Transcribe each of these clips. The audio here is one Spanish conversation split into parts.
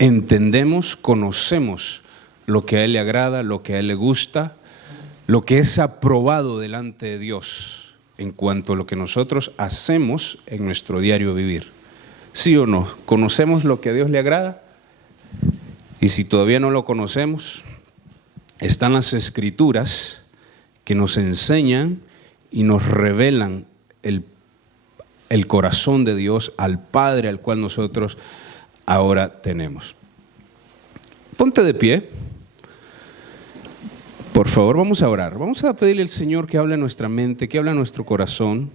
entendemos, conocemos lo que a Él le agrada, lo que a Él le gusta, lo que es aprobado delante de Dios en cuanto a lo que nosotros hacemos en nuestro diario vivir. ¿Sí o no? ¿Conocemos lo que a Dios le agrada? Y si todavía no lo conocemos, están las Escrituras que nos enseñan y nos revelan el corazón de Dios al Padre al cual nosotros ahora tenemos. Ponte de pie. Por favor, vamos a orar. Vamos a pedirle al Señor que hable a nuestra mente, que hable a nuestro corazón,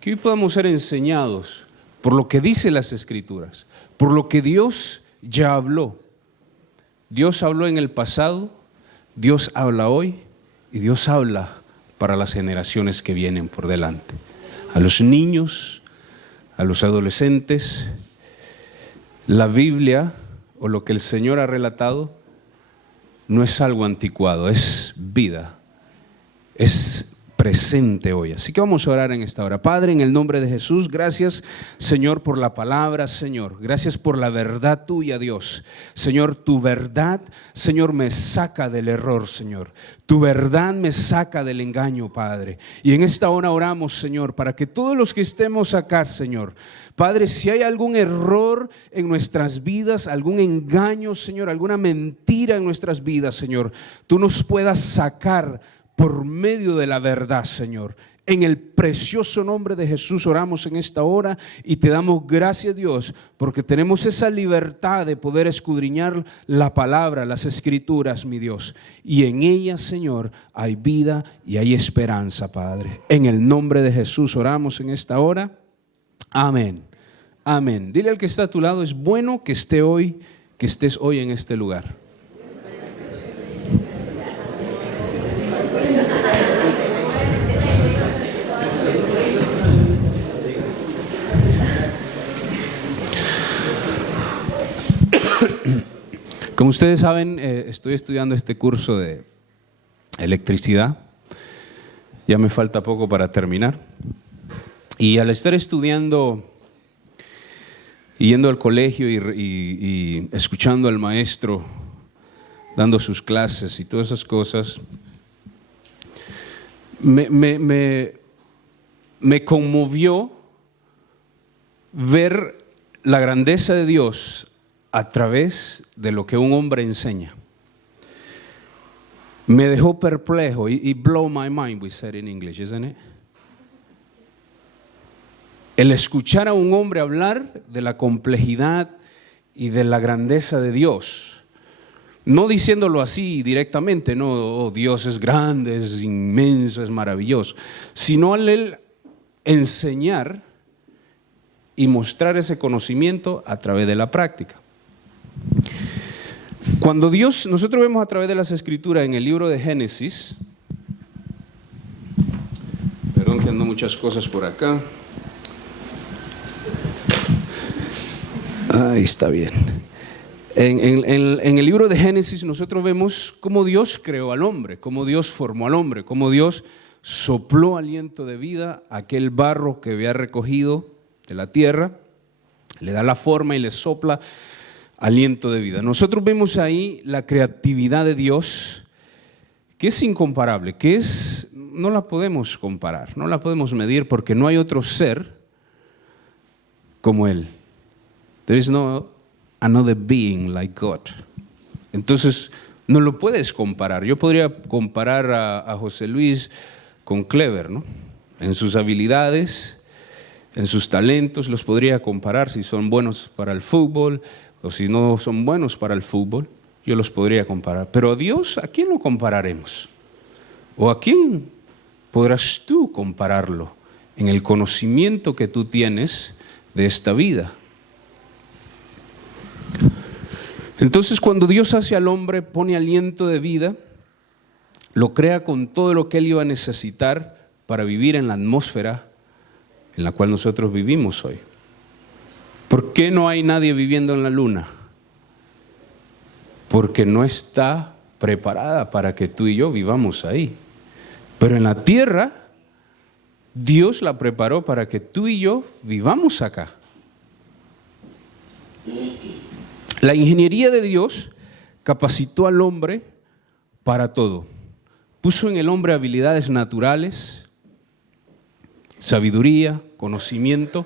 que hoy podamos ser enseñados por lo que dice las Escrituras, por lo que Dios ya habló. Dios habló en el pasado, Dios habla hoy y Dios habla para las generaciones que vienen por delante. A los niños, a los adolescentes, la Biblia o lo que el Señor ha relatado no es algo anticuado, es vida, es presente hoy. Así que vamos a orar en esta hora. Padre, en el nombre de Jesús, gracias, Señor, por la palabra, Señor. Gracias por la verdad tuya, Dios. Señor, tu verdad, Señor, me saca del error, Señor. Tu verdad me saca del engaño, Padre. Y en esta hora oramos, Señor, para que todos los que estemos acá, Señor, Padre, si hay algún error en nuestras vidas, algún engaño, Señor, alguna mentira en nuestras vidas, Señor, tú nos puedas sacar por medio de la verdad, Señor. En el precioso nombre de Jesús oramos en esta hora y te damos gracias, Dios, porque tenemos esa libertad de poder escudriñar la palabra, las Escrituras, mi Dios. Y en ellas, Señor, hay vida y hay esperanza, Padre. En el nombre de Jesús oramos en esta hora. Amén. Amén. Dile al que está a tu lado, es bueno que estés hoy en este lugar. Como ustedes saben, estoy estudiando este curso de electricidad. Ya me falta poco para terminar. Y al estar estudiando, yendo al colegio y escuchando al maestro dando sus clases y todas esas cosas, me conmovió ver la grandeza de Dios a través de lo que un hombre enseña. Me dejó perplejo. It blow my mind, we said in English, isn't it? El escuchar a un hombre hablar de la complejidad y de la grandeza de Dios. No diciéndolo así directamente, no, oh, Dios es grande, es inmenso, es maravilloso, sino al él enseñar y mostrar ese conocimiento a través de la práctica. Cuando Dios, nosotros vemos a través de las Escrituras en el libro de Génesis, perdón que ando muchas cosas por acá, ahí está bien. En el libro de Génesis nosotros vemos cómo Dios creó al hombre, cómo Dios formó al hombre, cómo Dios sopló aliento de vida a aquel barro que había recogido de la tierra, le da la forma y le sopla aliento de vida. Nosotros vemos ahí la creatividad de Dios, que es incomparable, no la podemos comparar, no la podemos medir porque no hay otro ser como Él. There is no another being like God. Entonces, no lo puedes comparar. Yo podría comparar a José Luis con Clever, ¿no? En sus habilidades, en sus talentos, los podría comparar. Si son buenos para el fútbol o si no son buenos para el fútbol, yo los podría comparar. Pero a Dios, ¿a quién lo compararemos? ¿O a quién podrás tú compararlo en el conocimiento que tú tienes de esta vida? Entonces, cuando Dios hace al hombre, pone aliento de vida, lo crea con todo lo que él iba a necesitar para vivir en la atmósfera en la cual nosotros vivimos hoy. ¿Por qué no hay nadie viviendo en la luna? Porque no está preparada para que tú y yo vivamos ahí. Pero en la tierra, Dios la preparó para que tú y yo vivamos acá. La ingeniería de Dios capacitó al hombre para todo. Puso en el hombre habilidades naturales, sabiduría, conocimiento,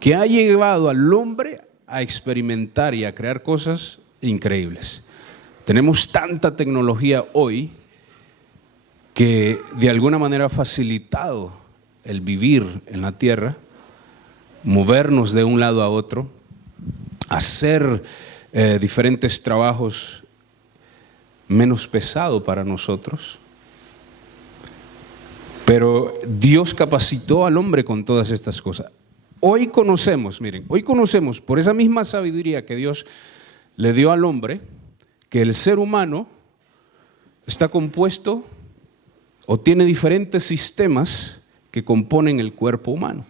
que ha llevado al hombre a experimentar y a crear cosas increíbles. Tenemos tanta tecnología hoy que de alguna manera ha facilitado el vivir en la tierra, movernos de un lado a otro, hacer diferentes trabajos menos pesados para nosotros. Pero Dios capacitó al hombre con todas estas cosas. Hoy conocemos, miren, hoy conocemos por esa misma sabiduría que Dios le dio al hombre, que el ser humano está compuesto o tiene diferentes sistemas que componen el cuerpo humano.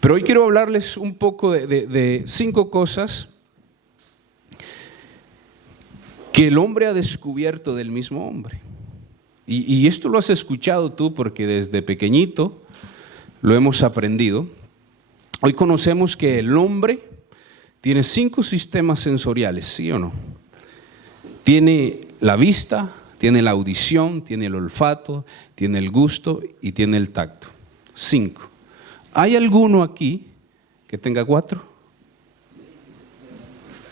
Pero hoy quiero hablarles un poco de 5 cosas que el hombre ha descubierto del mismo hombre. Y esto lo has escuchado tú porque desde pequeñito lo hemos aprendido. Hoy conocemos que el hombre tiene 5 sistemas sensoriales, ¿sí o no? Tiene la vista, tiene la audición, tiene el olfato, tiene el gusto y tiene el tacto. 5. ¿Hay alguno aquí que tenga 4?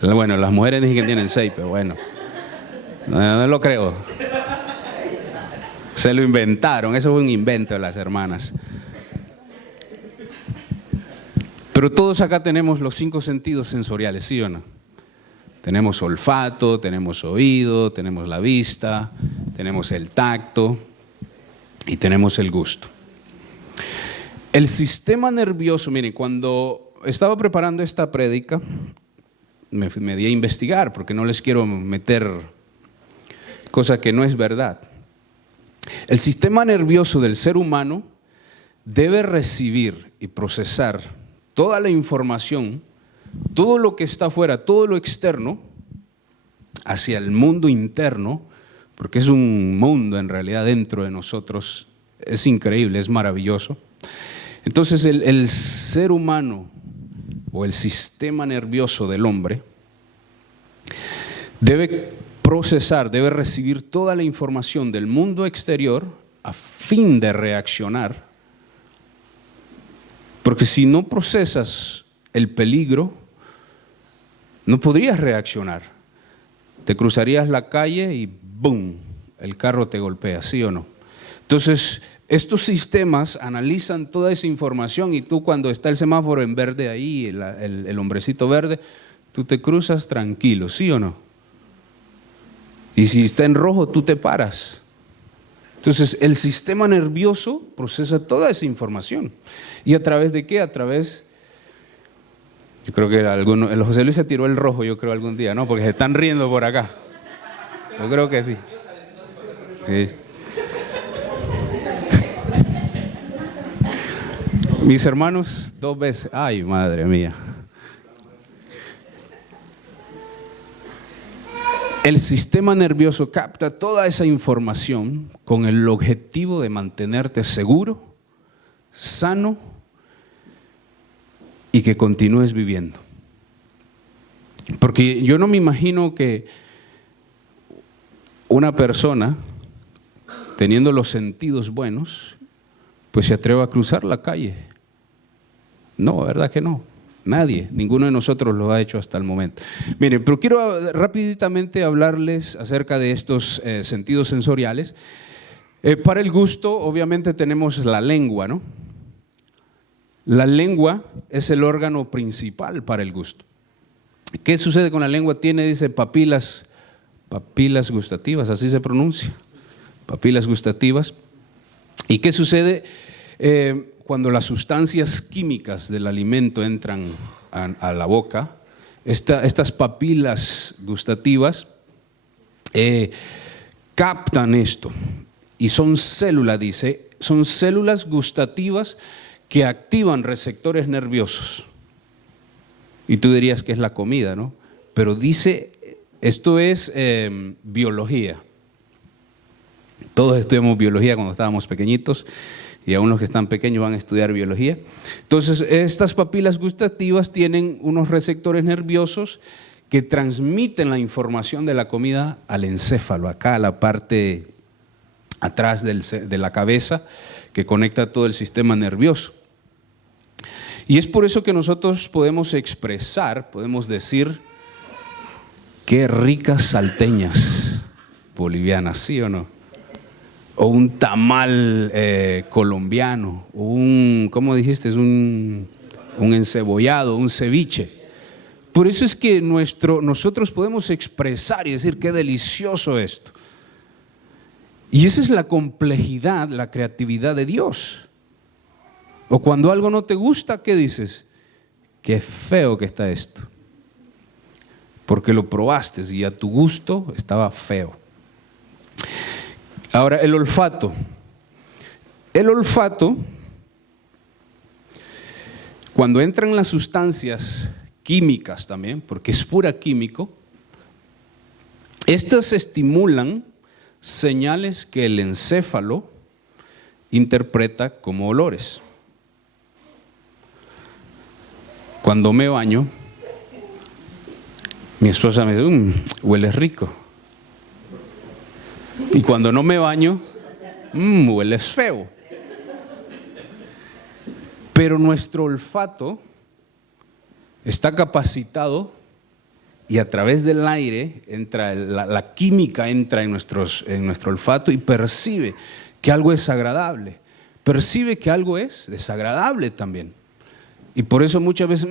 Bueno, las mujeres dicen que tienen 6, pero bueno, no lo creo. Se lo inventaron, eso fue un invento de las hermanas. Pero todos acá tenemos los 5 sentidos sensoriales, ¿sí o no? Tenemos olfato, tenemos oído, tenemos la vista, tenemos el tacto y tenemos el gusto. El sistema nervioso, miren, cuando estaba preparando esta prédica, me di a investigar porque no les quiero meter cosa que no es verdad. El sistema nervioso del ser humano debe recibir y procesar toda la información, todo lo que está afuera, todo lo externo, hacia el mundo interno, porque es un mundo en realidad dentro de nosotros, es increíble, es maravilloso. Entonces el ser humano o el sistema nervioso del hombre debe procesar, debe recibir toda la información del mundo exterior a fin de reaccionar, porque si no procesas el peligro, no podrías reaccionar. Te cruzarías la calle y ¡boom!, el carro te golpea, ¿sí o no? Entonces, estos sistemas analizan toda esa información y tú cuando está el semáforo en verde ahí, el hombrecito verde, tú te cruzas tranquilo, ¿sí o no? Y si está en rojo, tú te paras. Entonces, el sistema nervioso procesa toda esa información. ¿Y a través de qué? A través, yo creo que el José Luis se tiró el rojo, yo creo algún día, ¿no? Porque se están riendo por acá. Yo creo que sí. Sí. Mis hermanos, 2 veces. Ay, madre mía. El sistema nervioso capta toda esa información con el objetivo de mantenerte seguro, sano y que continúes viviendo. Porque yo no me imagino que una persona, teniendo los sentidos buenos, pues se atreva a cruzar la calle. No, ¿verdad que no? Nadie, ninguno de nosotros lo ha hecho hasta el momento. Miren, pero quiero rápidamente hablarles acerca de estos sentidos sensoriales. Para el gusto, obviamente tenemos la lengua, ¿no? La lengua es el órgano principal para el gusto. ¿Qué sucede con la lengua? Dice papilas gustativas, así se pronuncia, papilas gustativas. ¿Y qué sucede cuando las sustancias químicas del alimento entran a la boca? Estas papilas gustativas captan esto y son células gustativas que activan receptores nerviosos. Y tú dirías que es la comida, ¿no? Pero dice, esto es biología. Todos estudiamos biología cuando estábamos pequeñitos y aún los que están pequeños van a estudiar biología. Entonces, estas papilas gustativas tienen unos receptores nerviosos que transmiten la información de la comida al encéfalo, acá a la parte atrás de la cabeza que conecta todo el sistema nervioso. Y es por eso que nosotros podemos expresar, podemos decir, qué ricas salteñas bolivianas, ¿sí o no? O un tamal colombiano, o ¿cómo dijiste? Un encebollado, un ceviche. Por eso es que nosotros podemos expresar y decir qué delicioso esto. Y esa es la complejidad, la creatividad de Dios. O cuando algo no te gusta, ¿qué dices? Qué feo que está esto. Porque lo probaste y a tu gusto estaba feo. Ahora, el olfato. El olfato, cuando entran las sustancias químicas también, porque es pura químico, estas estimulan señales que el encéfalo interpreta como olores. Cuando me baño, mi esposa me dice, hueles rico. Y cuando no me baño, hueles feo. Pero nuestro olfato está capacitado y a través del aire entra la química entra en nuestro olfato y percibe que algo es agradable, percibe que algo es desagradable también. Y por eso muchas veces,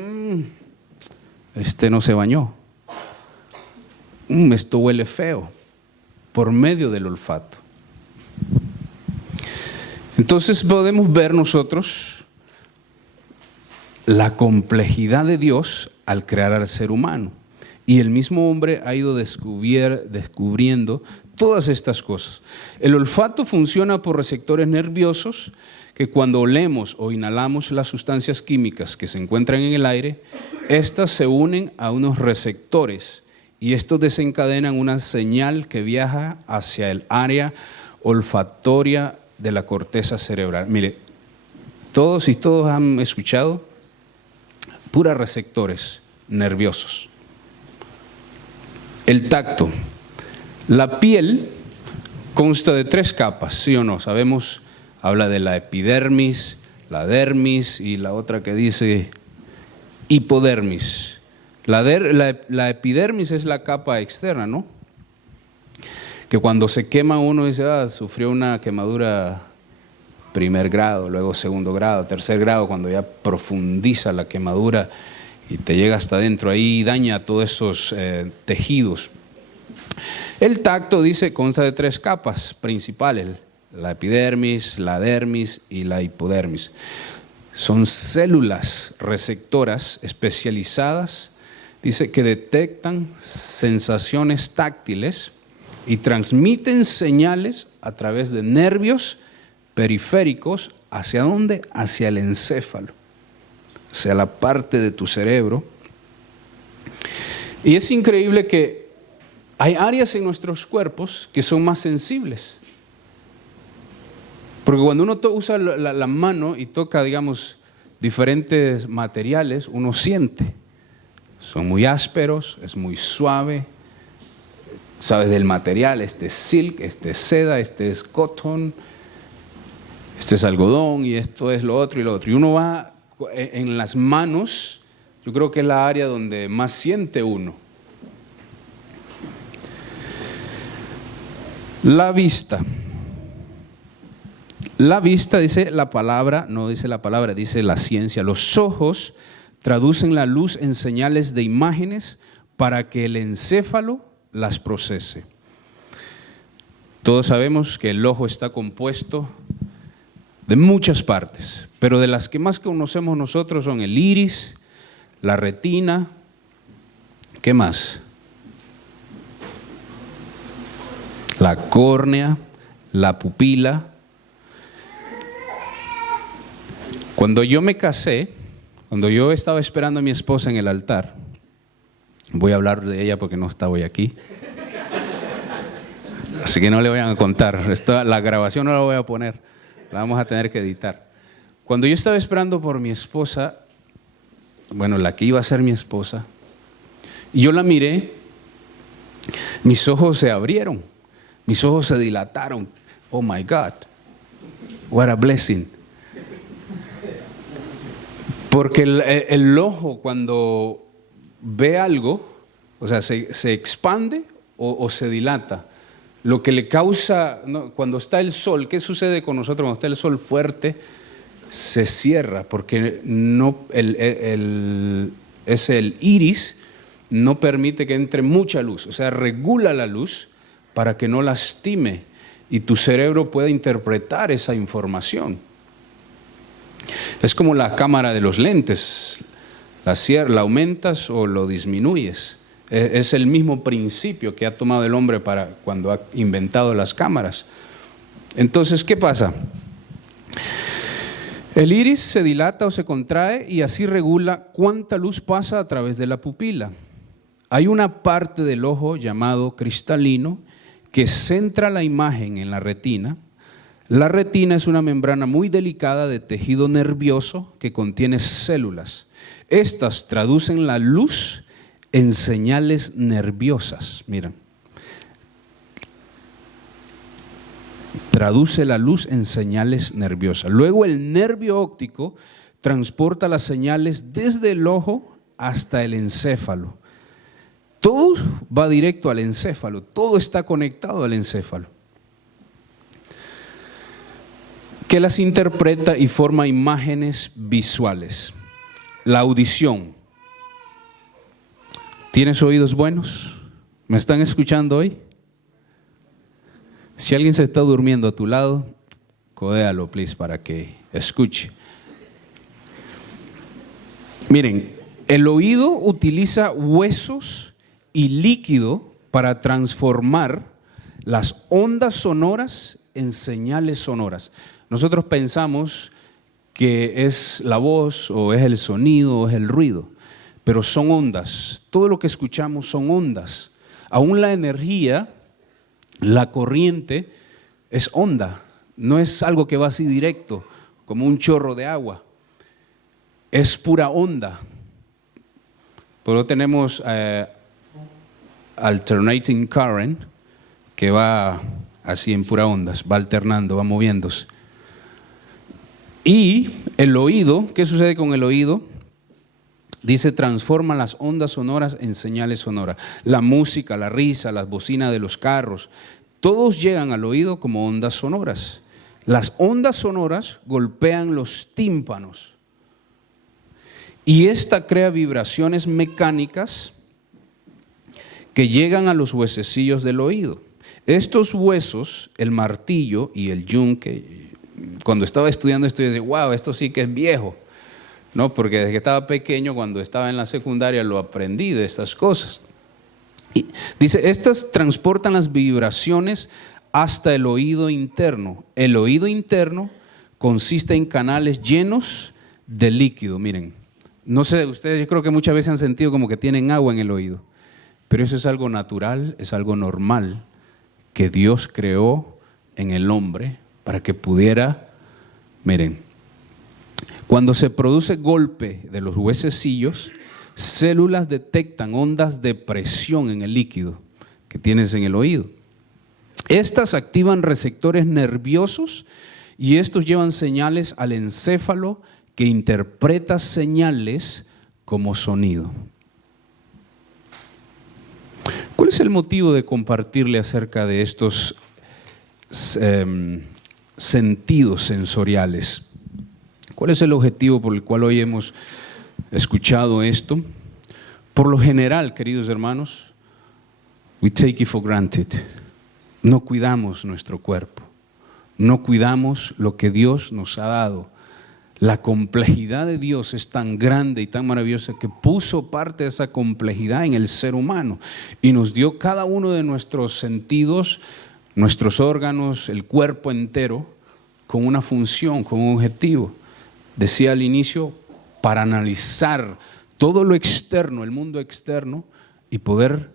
este no se bañó, esto huele feo, por medio del olfato. Entonces podemos ver nosotros la complejidad de Dios al crear al ser humano. Y el mismo hombre ha ido descubriendo todas estas cosas. El olfato funciona por receptores nerviosos que cuando olemos o inhalamos las sustancias químicas que se encuentran en el aire, estas se unen a unos receptores y estos desencadenan una señal que viaja hacia el área olfatoria de la corteza cerebral. Mire, todos han escuchado puros receptores nerviosos. El tacto. La piel consta de 3 capas, ¿sí o no? Sabemos, habla de la epidermis, la dermis y la otra que dice hipodermis. La epidermis es la capa externa, ¿no? Que cuando se quema uno dice, sufrió una quemadura 1er grado, luego 2º grado, 3er grado, cuando ya profundiza la quemadura y te llega hasta adentro, ahí daña todos esos tejidos. El tacto, dice, consta de 3 capas principales, la epidermis, la dermis y la hipodermis. Son células receptoras especializadas, dice, que detectan sensaciones táctiles y transmiten señales a través de nervios periféricos. ¿Hacia dónde? Hacia el encéfalo, hacia la parte de tu cerebro. Y es increíble que hay áreas en nuestros cuerpos que son más sensibles. Porque cuando uno usa la mano y toca, digamos, diferentes materiales, uno siente. Son muy ásperos, es muy suave. Sabes del material, este es silk, este es seda, este es cotton, este es algodón y esto es lo otro y lo otro. Y uno va en las manos, yo creo que es la área donde más siente uno. La vista. La vista, dice la palabra, no dice la palabra, dice la ciencia. Los ojos traducen la luz en señales de imágenes para que el encéfalo las procese. Todos sabemos que el ojo está compuesto de muchas partes, pero de las que más conocemos nosotros son el iris, la retina, ¿qué más? La córnea, la pupila. Cuando yo me casé, cuando yo estaba esperando a mi esposa en el altar, voy a hablar de ella porque no está hoy aquí, así que no le voy a contar, la grabación no la voy a poner, la vamos a tener que editar. Cuando yo estaba esperando por mi esposa, bueno, la que iba a ser mi esposa, Y yo la miré, mis ojos se abrieron, mis ojos se dilataron. Oh my God, what a blessing. Porque el ojo cuando ve algo, o sea, se expande o se dilata. Lo que le causa, ¿no? Cuando está el sol, ¿qué sucede con nosotros cuando está el sol fuerte? Se cierra porque no, el iris no permite que entre mucha luz, o sea, regula la luz para que no lastime y tu cerebro pueda interpretar esa información. Es como la cámara de los lentes, la aumentas o lo disminuyes. Es el mismo principio que ha tomado el hombre para cuando ha inventado las cámaras. Entonces, ¿qué pasa? El iris se dilata o se contrae y así regula cuánta luz pasa a través de la pupila. Hay una parte del ojo llamado cristalino que centra la imagen en la retina. La retina es una membrana muy delicada de tejido nervioso que contiene células. Estas traducen la luz en señales nerviosas. Miren, traduce la luz en señales nerviosas. Luego el nervio óptico transporta las señales desde el ojo hasta el encéfalo. Todo va directo al encéfalo, todo está conectado al encéfalo, que las interpreta y forma imágenes visuales. La audición. ¿Tienes oídos buenos? ¿Me están escuchando hoy? Si alguien se está durmiendo a tu lado, codéalo, please, para que escuche. Miren, el oído utiliza huesos y líquido para transformar las ondas sonoras en señales sonoras. Nosotros pensamos que es la voz o es el sonido o es el ruido, pero son ondas. Todo lo que escuchamos son ondas. Aún la energía, la corriente es onda, no es algo que va así directo, como un chorro de agua. Es pura onda. Pero tenemos alternating current, que va así en pura ondas, va alternando, va moviéndose. Y el oído, ¿qué sucede con el oído? Dice, transforma las ondas sonoras en señales sonoras. La música, la risa, las bocinas de los carros, todos llegan al oído como ondas sonoras. Las ondas sonoras golpean los tímpanos y esta crea vibraciones mecánicas que llegan a los huesecillos del oído. Estos huesos, el martillo y el yunque, cuando estaba estudiando esto, yo decía, wow, esto sí que es viejo. No, porque desde que estaba pequeño, cuando estaba en la secundaria, lo aprendí de estas cosas. Y dice, estas transportan las vibraciones hasta el oído interno. El oído interno consiste en canales llenos de líquido. Miren, no sé, ustedes yo creo que muchas veces han sentido como que tienen agua en el oído, pero eso es algo natural, es algo normal que Dios creó en el hombre para que pudiera, miren, cuando se produce golpe de los huesecillos, células detectan ondas de presión en el líquido que tienes en el oído. Estas activan receptores nerviosos y estos llevan señales al encéfalo que interpreta señales como sonido. ¿Cuál es el motivo de compartirle acerca de estos sentidos sensoriales? ¿Cuál es el objetivo por el cual hoy hemos escuchado esto? Por lo general, queridos hermanos, we take it for granted. No cuidamos nuestro cuerpo, no cuidamos lo que Dios nos ha dado. La complejidad de Dios es tan grande y tan maravillosa que puso parte de esa complejidad en el ser humano y nos dio cada uno de nuestros sentidos, nuestros órganos, el cuerpo entero, con una función, con un objetivo. Decía al inicio, para analizar todo lo externo, el mundo externo, y poder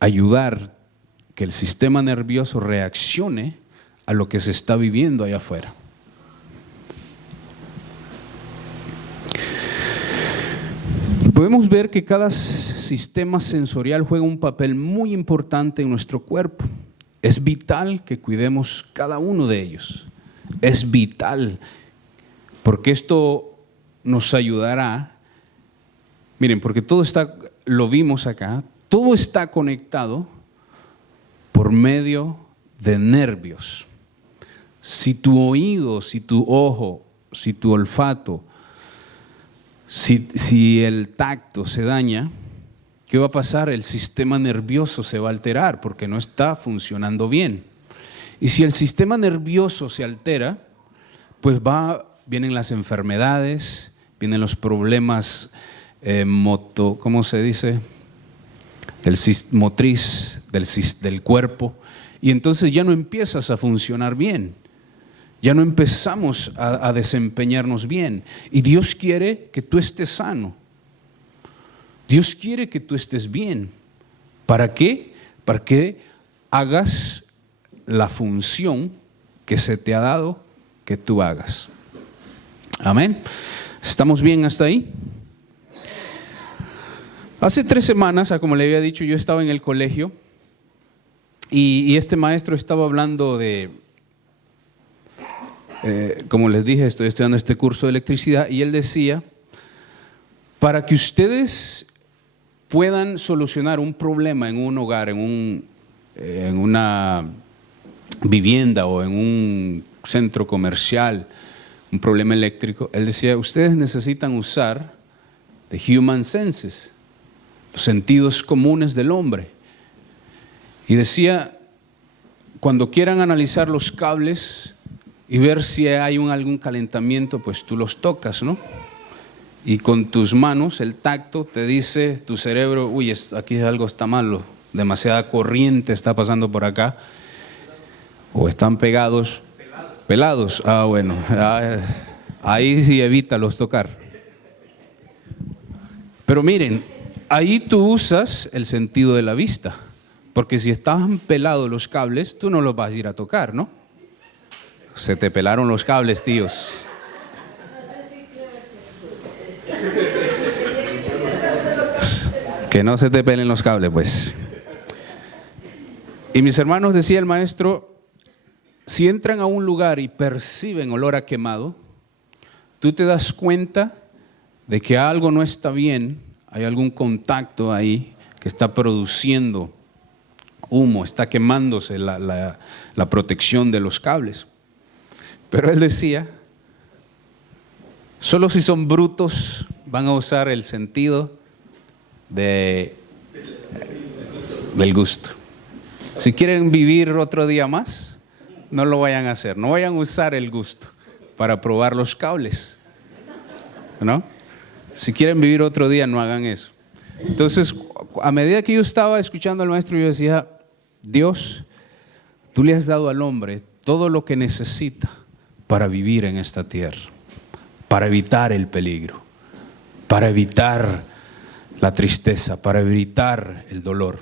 ayudar que el sistema nervioso reaccione a lo que se está viviendo allá afuera. podemos ver que cada sistema sensorial juega un papel muy importante en nuestro cuerpo. Es vital que cuidemos cada uno de ellos. Es vital, porque esto nos ayudará. Miren, porque todo está, lo vimos acá, todo está conectado por medio de nervios. Si tu oído, si tu ojo, si tu olfato, si el tacto se daña, ¿qué va a pasar? El sistema nervioso se va a alterar porque no está funcionando bien. Y si el sistema nervioso se altera, pues vienen las enfermedades, vienen los problemas ¿cómo se dice? Motriz del cuerpo. Y entonces ya no empiezas a funcionar bien. Ya no empezamos a desempeñarnos bien. Y Dios quiere que tú estés sano. Dios quiere que tú estés bien. ¿Para qué? Para que hagas la función que se te ha dado que tú hagas. Amén. ¿Estamos bien hasta ahí? Hace 3 semanas, como le había dicho, yo estaba en el colegio y este maestro estaba hablando de, como les dije, estoy estudiando este curso de electricidad y él decía, para que ustedes puedan solucionar un problema en un hogar, en una vivienda o en un centro comercial, un problema eléctrico, él decía, ustedes necesitan usar the human senses, los sentidos comunes del hombre. Y decía, cuando quieran analizar los cables y ver si hay algún calentamiento, pues tú los tocas, ¿no? Y con tus manos, el tacto te dice, tu cerebro, uy, aquí algo está malo, demasiada corriente está pasando por acá. O están pegados, pelados. Ah, bueno, ahí sí evítalos tocar. Pero miren, ahí tú usas el sentido de la vista, porque si están pelados los cables, tú no los vas a ir a tocar, ¿no? Se te pelaron los cables, tíos. Que no se te pelen los cables, pues. Y mis hermanos, decía el maestro, si entran a un lugar y perciben olor a quemado, tú te das cuenta de que algo no está bien, hay algún contacto ahí que está produciendo humo, está quemándose la protección de los cables. Pero él decía, solo si son brutos van a usar el sentido del gusto. Si quieren vivir otro día más, no lo vayan a hacer, no vayan a usar el gusto para probar los cables, ¿no? Si quieren vivir otro día, no hagan eso. Entonces, a medida que yo estaba escuchando al maestro, yo decía, Dios, tú le has dado al hombre todo lo que necesita para vivir en esta tierra, para evitar el peligro, para evitar la tristeza, para evitar el dolor.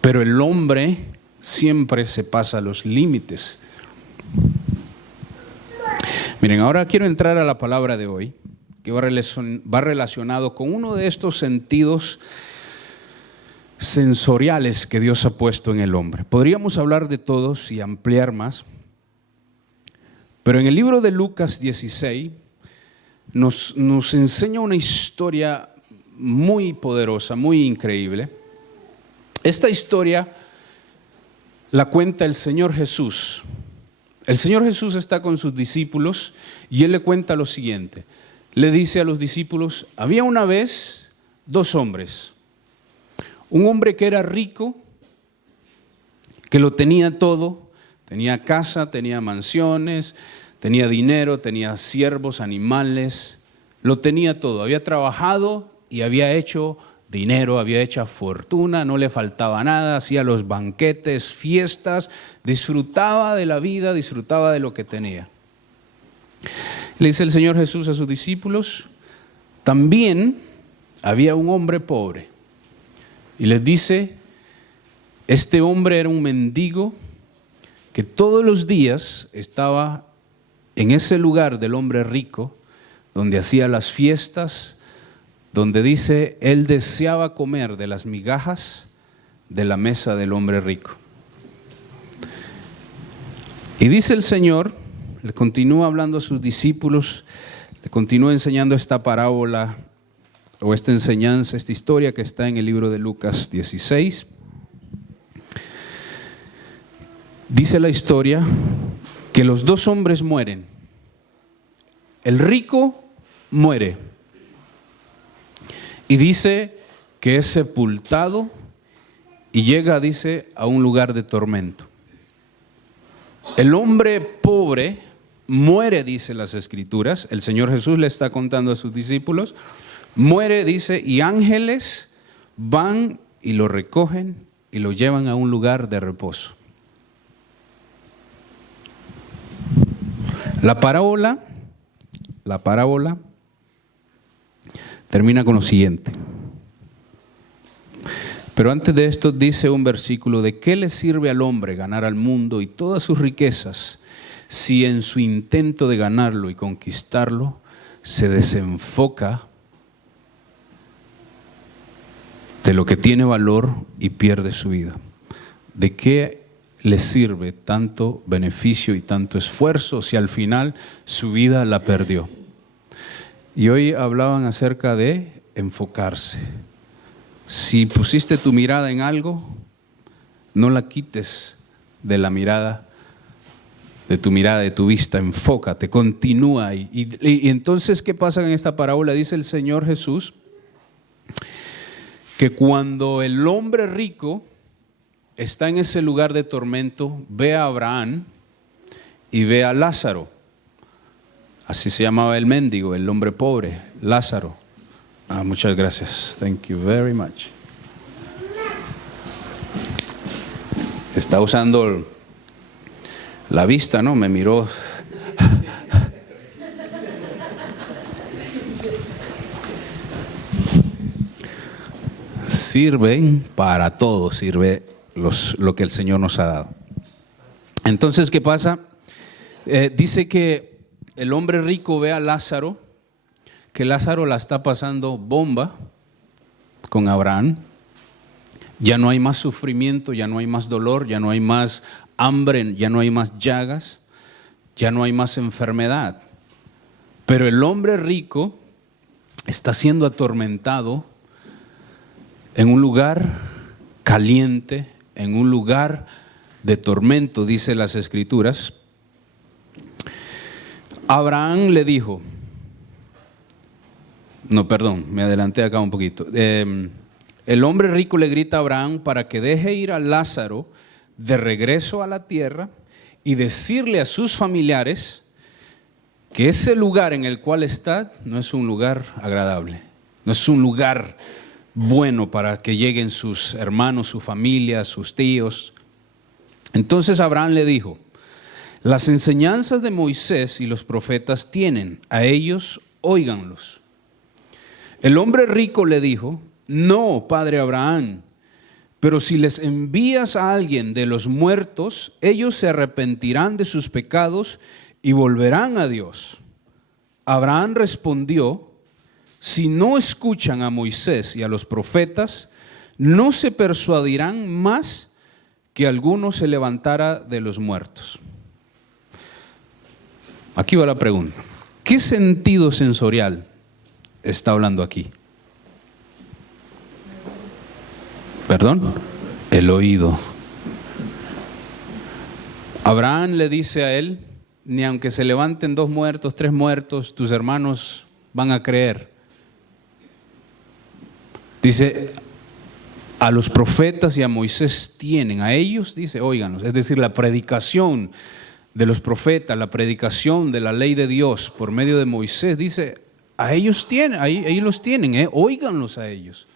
Pero el hombre siempre se pasa los límites. Miren, ahora quiero entrar a la palabra de hoy, que va relacionado con uno de estos sentidos sensoriales que Dios ha puesto en el hombre. Podríamos hablar de todos y ampliar más, pero en el libro de Lucas 16 nos enseña una historia muy poderosa, muy increíble. Esta historia la cuenta el Señor Jesús. El Señor Jesús está con sus discípulos y Él le cuenta lo siguiente. Le dice a los discípulos, había una vez 2 hombres. Un hombre que era rico, que lo tenía todo, tenía casa, tenía mansiones, tenía dinero, tenía siervos, animales, lo tenía todo. Había trabajado y había hecho dinero, había hecho fortuna, no le faltaba nada, hacía los banquetes, fiestas, disfrutaba de la vida, disfrutaba de lo que tenía. Le dice el Señor Jesús a sus discípulos, también había un hombre pobre. Y les dice, este hombre era un mendigo que todos los días estaba en ese lugar del hombre rico, donde hacía las fiestas, donde dice, él deseaba comer de las migajas de la mesa del hombre rico. Y dice el Señor, le continúa hablando a sus discípulos, le continúa enseñando esta parábola o esta enseñanza, esta historia que está en el libro de Lucas 16. Dice la historia que los dos hombres mueren. El rico muere y dice que es sepultado y llega, dice, a un lugar de tormento. El hombre pobre muere, dice las Escrituras. El Señor Jesús le está contando a sus discípulos. Muere, dice, y ángeles van y lo recogen y lo llevan a un lugar de reposo. La parábola termina con lo siguiente. Pero antes de esto dice un versículo: ¿de qué le sirve al hombre ganar al mundo y todas sus riquezas si en su intento de ganarlo y conquistarlo se desenfoca de lo que tiene valor y pierde su vida? ¿De qué le sirve tanto beneficio y tanto esfuerzo si al final su vida la perdió? Y hoy hablaban acerca de enfocarse. Si pusiste tu mirada en algo, no la quites de la mirada, de tu mirada, de tu vista. Enfócate, continúa. Y entonces, ¿qué pasa en esta parábola? Dice el Señor Jesús que cuando el hombre rico está en ese lugar de tormento, ve a Abraham y ve a Lázaro. Así se llamaba el mendigo, el hombre pobre, Lázaro. Muchas gracias. Thank you very much. Está usando la vista, ¿no? Me miró. Sirven para todo, sirve lo que el Señor nos ha dado. Entonces, ¿qué pasa? Dice que el hombre rico ve a Lázaro, que Lázaro la está pasando bomba con Abraham. Ya no hay más sufrimiento, ya no hay más dolor, ya no hay más hambre, ya no hay más llagas, ya no hay más enfermedad. Pero el hombre rico está siendo atormentado en un lugar caliente, en un lugar de tormento, dice las Escrituras. Abraham le dijo, me adelanté acá un poquito. El hombre rico le grita a Abraham para que deje ir a Lázaro de regreso a la tierra y decirle a sus familiares que ese lugar en el cual está no es un lugar agradable, no es un lugar bueno para que lleguen sus hermanos, su familia, sus tíos. Entonces Abraham le dijo: las enseñanzas de Moisés y los profetas tienen, a ellos óiganlos. El hombre rico le dijo: no, padre Abraham, pero si les envías a alguien de los muertos, ellos se arrepentirán de sus pecados y volverán a Dios. Abraham respondió: si no escuchan a Moisés y a los profetas, no se persuadirán más que alguno se levantara de los muertos. Aquí va la pregunta: ¿qué sentido sensorial está hablando aquí? ¿Perdón? El oído. Abraham le dice a él: ni aunque se levanten 2 muertos, 3 muertos, tus hermanos van a creer. Dice, a los profetas y a Moisés tienen, a ellos, dice, óiganlos. Es decir, la predicación de los profetas, la predicación de la ley de Dios por medio de Moisés, dice, a ellos tienen, ahí los tienen, óiganlos a ellos.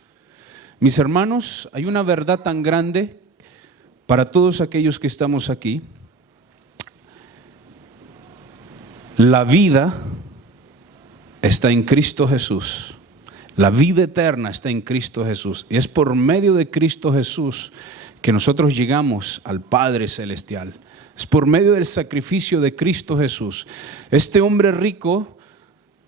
Mis hermanos, hay una verdad tan grande para todos aquellos que estamos aquí. La vida está en Cristo Jesús. La vida eterna está en Cristo Jesús. Y es por medio de Cristo Jesús que nosotros llegamos al Padre Celestial. Es por medio del sacrificio de Cristo Jesús. Este hombre rico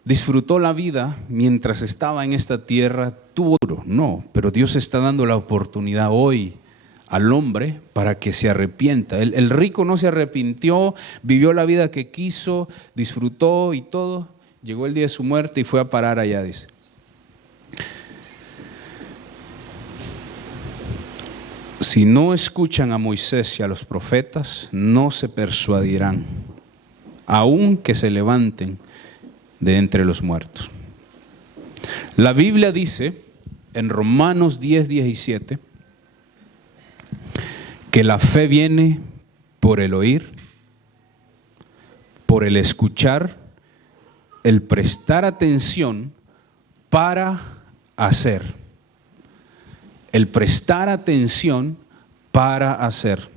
disfrutó la vida mientras estaba en esta tierra, tuvo duro. No, pero Dios está dando la oportunidad hoy al hombre para que se arrepienta. El rico no se arrepintió, vivió la vida que quiso, disfrutó y todo. Llegó el día de su muerte y fue a parar allá, dice. Si no escuchan a Moisés y a los profetas, no se persuadirán, aun que se levanten de entre los muertos. La Biblia dice en Romanos 10:17 que la fe viene por el oír, por el escuchar, el prestar atención para hacer. El prestar atención para hacer.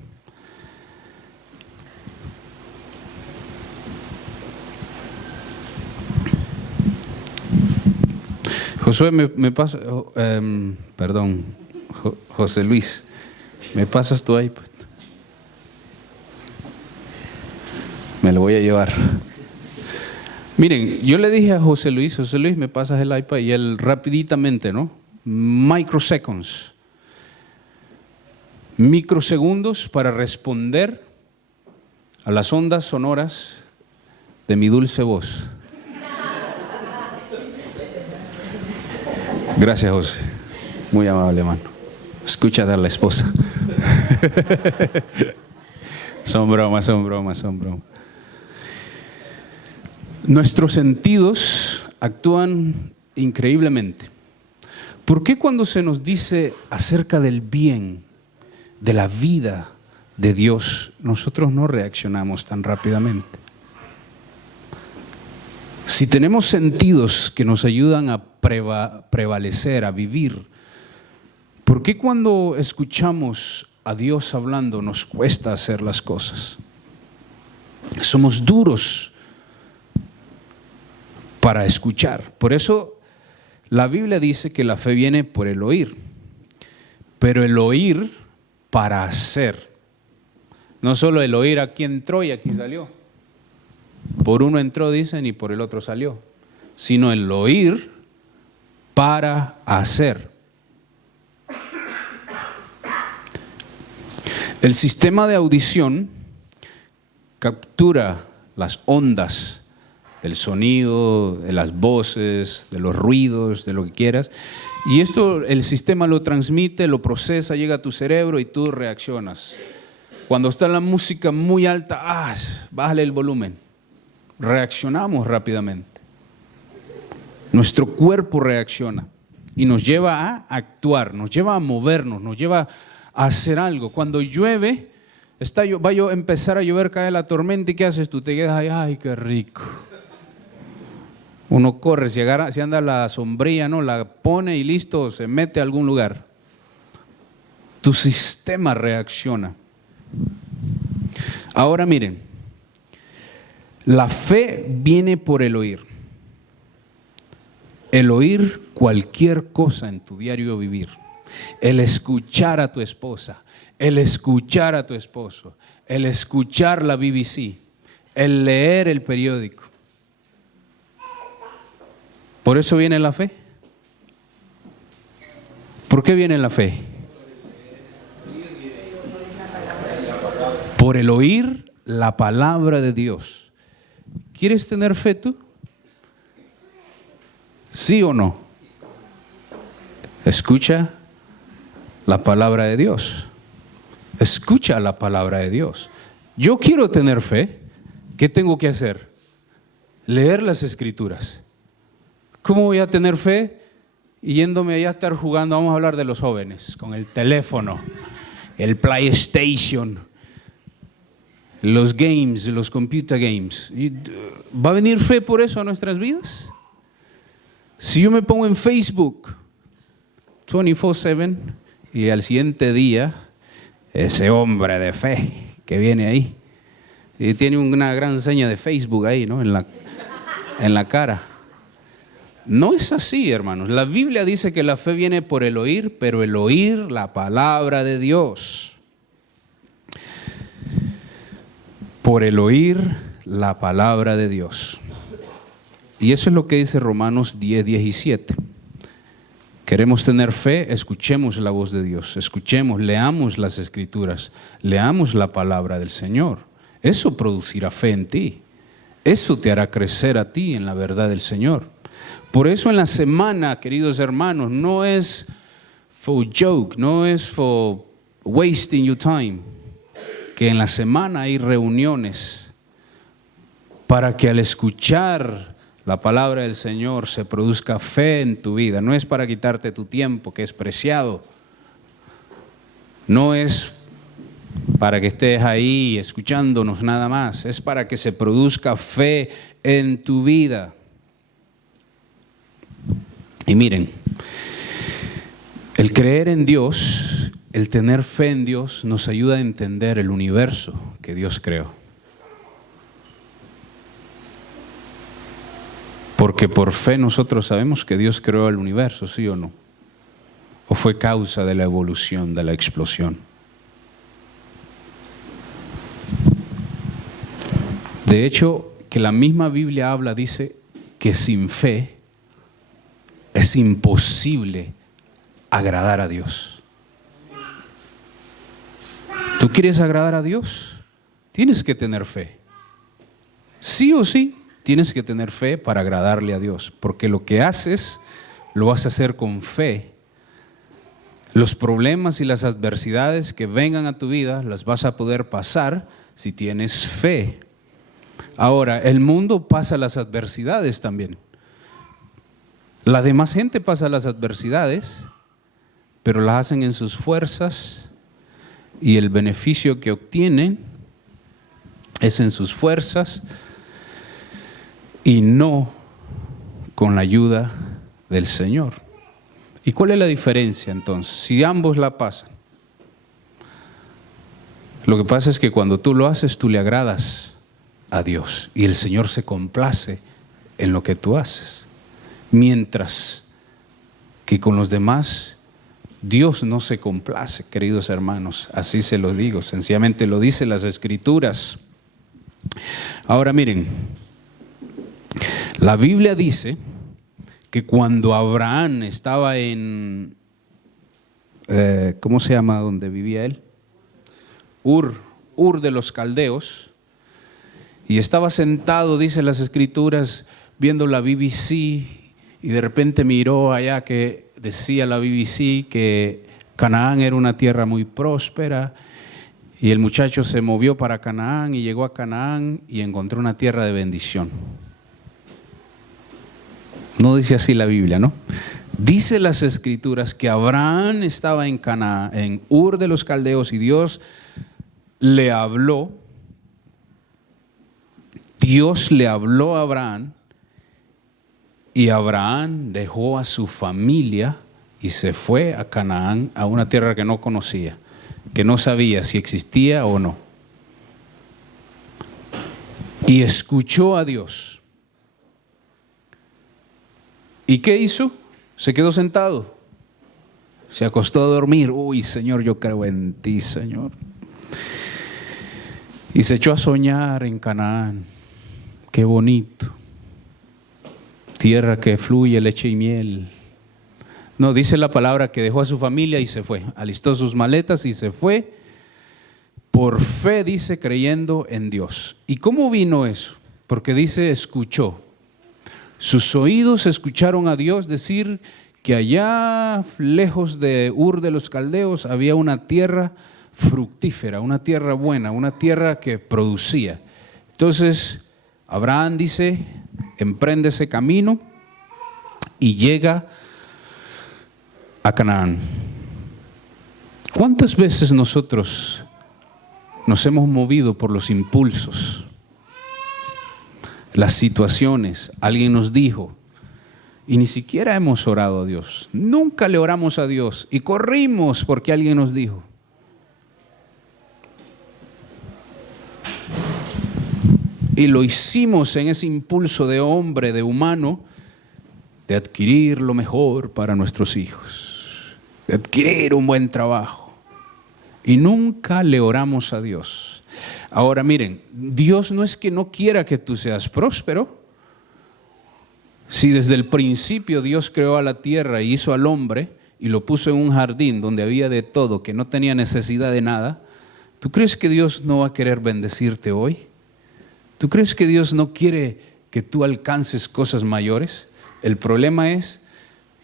Josué, me pasa, José Luis, ¿me pasas tu iPad? Me lo voy a llevar. Miren, yo le dije a José Luis, ¿me pasas el iPad? Y él rapiditamente, ¿no? Microsegundos para responder a las ondas sonoras de mi dulce voz. Gracias, José. Muy amable, hermano. Escucha a la esposa. Son bromas. Nuestros sentidos actúan increíblemente. ¿Por qué cuando se nos dice acerca del bien, de la vida de Dios, nosotros no reaccionamos tan rápidamente? Si tenemos sentidos que nos ayudan a prevalecer, a vivir, ¿por qué cuando escuchamos a Dios hablando nos cuesta hacer las cosas? Somos duros para escuchar. Por eso la Biblia dice que la fe viene por el oír, pero el oír para hacer. No solo el oír, aquí entró y aquí salió. Por uno entró, dicen, y por el otro salió. Sino el oír para hacer. El sistema de audición captura las ondas del sonido, de las voces, de los ruidos, de lo que quieras. Y esto el sistema lo transmite, lo procesa, llega a tu cerebro y tú reaccionas. Cuando está la música muy alta, bájale el volumen. Reaccionamos rápidamente. Nuestro cuerpo reacciona y nos lleva a actuar, nos lleva a movernos, nos lleva a hacer algo. Cuando llueve, va a empezar a llover, cae la tormenta, ¿y qué haces tú? Te quedas ahí, ¡ay, qué rico! Uno corre, si anda la sombrilla, ¿no? La pone y listo, se mete a algún lugar. Tu sistema reacciona. Ahora miren, la fe viene por el oír. El oír cualquier cosa en tu diario vivir. El escuchar a tu esposa, el escuchar a tu esposo, el escuchar la BBC, el leer el periódico. Por eso viene la fe. ¿Por qué viene la fe? Por el oír la palabra de Dios. ¿Quieres tener fe tú? ¿Sí o no? Escucha la palabra de Dios. Escucha la palabra de Dios. Yo quiero tener fe. ¿Qué tengo que hacer? Leer las Escrituras. ¿Cómo voy a tener fe yéndome allá a estar jugando? Vamos a hablar de los jóvenes, con el teléfono, el PlayStation, los games, los computer games. ¿Va a venir fe por eso a nuestras vidas? Si yo me pongo en Facebook 24/7 y al siguiente día ese hombre de fe que viene ahí y tiene una gran seña de Facebook ahí, ¿no? en la cara. No es así, hermanos. La Biblia dice que la fe viene por el oír, pero el oír la palabra de Dios. Por el oír la palabra de Dios. Y eso es lo que dice Romanos 10:17. Queremos tener fe, escuchemos la voz de Dios, escuchemos, leamos las Escrituras, leamos la palabra del Señor. Eso producirá fe en ti. Eso te hará crecer a ti en la verdad del Señor. Por eso en la semana, queridos hermanos, no es for joke, no es for wasting your time, que en la semana hay reuniones para que al escuchar la palabra del Señor se produzca fe en tu vida. No es para quitarte tu tiempo, que es preciado. No es para que estés ahí escuchándonos nada más. Es para que se produzca fe en tu vida. Y miren, el creer en Dios, el tener fe en Dios, nos ayuda a entender el universo que Dios creó. Porque por fe nosotros sabemos que Dios creó el universo, ¿sí o no? ¿O fue causa de la evolución, de la explosión? De hecho, que la misma Biblia habla, dice que sin fe es imposible agradar a Dios. ¿Tú quieres agradar a Dios? Tienes que tener fe. Sí o sí. Tienes que tener fe para agradarle a Dios, porque lo que haces, lo vas a hacer con fe. Los problemas y las adversidades que vengan a tu vida, las vas a poder pasar si tienes fe. Ahora, el mundo pasa las adversidades también. La demás gente pasa las adversidades, pero las hacen en sus fuerzas y el beneficio que obtienen es en sus fuerzas y no con la ayuda del Señor. ¿Y cuál es la diferencia entonces? Si ambos la pasan. Lo que pasa es que cuando tú lo haces, tú le agradas a Dios y el Señor se complace en lo que tú haces. Mientras que con los demás, Dios no se complace, queridos hermanos. Así se lo digo, sencillamente lo dicen las Escrituras. Ahora miren, la Biblia dice que cuando Abraham estaba en, ¿cómo se llama donde vivía él? Ur de los Caldeos, y estaba sentado, dice las Escrituras, viendo la BBC, y de repente miró allá que decía la BBC que Canaán era una tierra muy próspera, y el muchacho se movió para Canaán y llegó a Canaán y encontró una tierra de bendición. No dice así la Biblia, ¿no? Dice las Escrituras que Abraham estaba en Canaán, en Ur de los Caldeos, y Dios le habló. Dios le habló a Abraham, y Abraham dejó a su familia y se fue a Canaán, a una tierra que no conocía, que no sabía si existía o no. Y escuchó a Dios. ¿Y qué hizo? Se quedó sentado. Se acostó a dormir. Uy, Señor, yo creo en ti, Señor. Y se echó a soñar en Canaán. Qué bonito. Tierra que fluye leche y miel. No, dice la palabra que dejó a su familia y se fue. Alistó sus maletas y se fue. Por fe, dice, creyendo en Dios. ¿Y cómo vino eso? Porque dice, escuchó. Sus oídos escucharon a Dios decir que allá lejos de Ur de los Caldeos había una tierra fructífera, una tierra buena, una tierra que producía. Entonces Abraham dice, emprende ese camino y llega a Canaán. ¿Cuántas veces nosotros nos hemos movido por los impulsos? Las situaciones, alguien nos dijo, y ni siquiera hemos orado a Dios. Nunca le oramos a Dios y corrimos porque alguien nos dijo. Y lo hicimos en ese impulso de hombre, de humano, de adquirir lo mejor para nuestros hijos, de adquirir un buen trabajo. Y nunca le oramos a Dios. Ahora miren, Dios no es que no quiera que tú seas próspero. Si desde el principio Dios creó a la tierra y hizo al hombre y lo puso en un jardín donde había de todo, que no tenía necesidad de nada, ¿tú crees que Dios no va a querer bendecirte hoy? ¿Tú crees que Dios no quiere que tú alcances cosas mayores? El problema es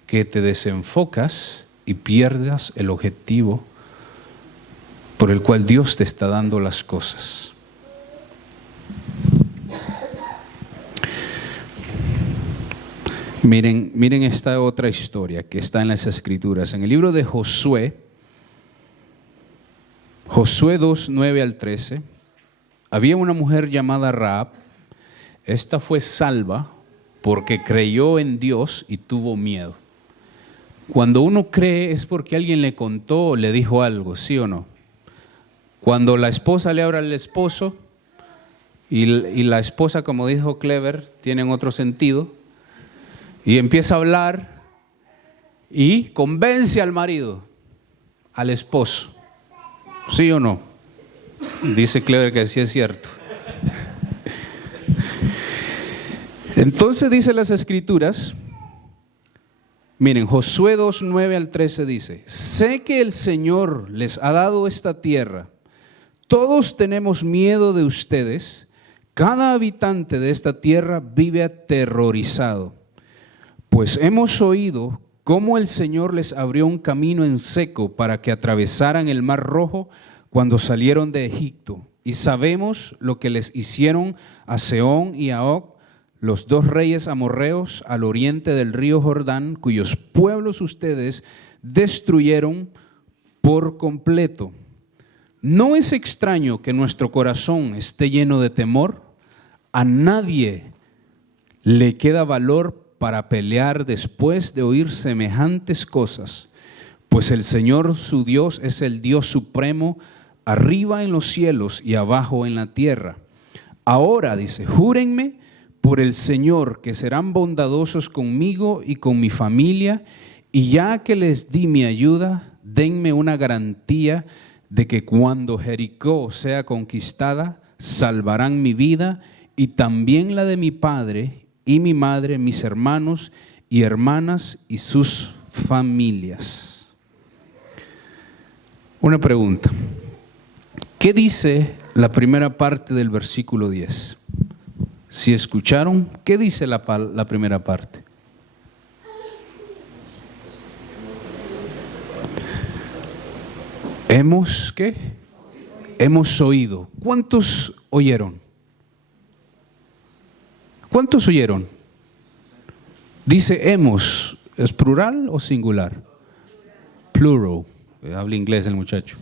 que te desenfocas y pierdas el objetivo por el cual Dios te está dando las cosas. Miren esta otra historia que está en las Escrituras. En el libro de Josué 2, 9 al 13, había una mujer llamada Rahab. Esta fue salva porque creyó en Dios y tuvo miedo. Cuando uno cree es porque alguien le contó o le dijo algo, ¿sí o no? Cuando la esposa le habla al esposo y la esposa, como dijo Clever, tiene otro sentido, y empieza a hablar y convence al marido, al esposo. ¿Sí o no? Dice Clever que sí es cierto. Entonces dice las Escrituras, miren, Josué 2, 9 al 13 dice: sé que el Señor les ha dado esta tierra. Todos tenemos miedo de ustedes. Cada habitante de esta tierra vive aterrorizado. Pues hemos oído cómo el Señor les abrió un camino en seco para que atravesaran el Mar Rojo cuando salieron de Egipto. Y sabemos lo que les hicieron a Sehón y a Og, los dos reyes amorreos al oriente del río Jordán, cuyos pueblos ustedes destruyeron por completo. ¿No es extraño que nuestro corazón esté lleno de temor? A nadie le queda valor para pelear después de oír semejantes cosas, pues el Señor su Dios es el Dios supremo, arriba en los cielos y abajo en la tierra. Ahora, dice, júrenme por el Señor que serán bondadosos conmigo y con mi familia, y ya que les di mi ayuda, denme una garantía de que cuando Jericó sea conquistada, salvarán mi vida y también la de mi padre y mi madre, mis hermanos y hermanas y sus familias. Una pregunta. ¿Qué dice la primera parte del versículo 10? Si escucharon, ¿qué dice la primera parte? ¿Qué? Hemos oído. ¿Cuántos oyeron? ¿Cuántos oyeron? Dice hemos, ¿es plural o singular? Plural. Habla inglés el muchacho.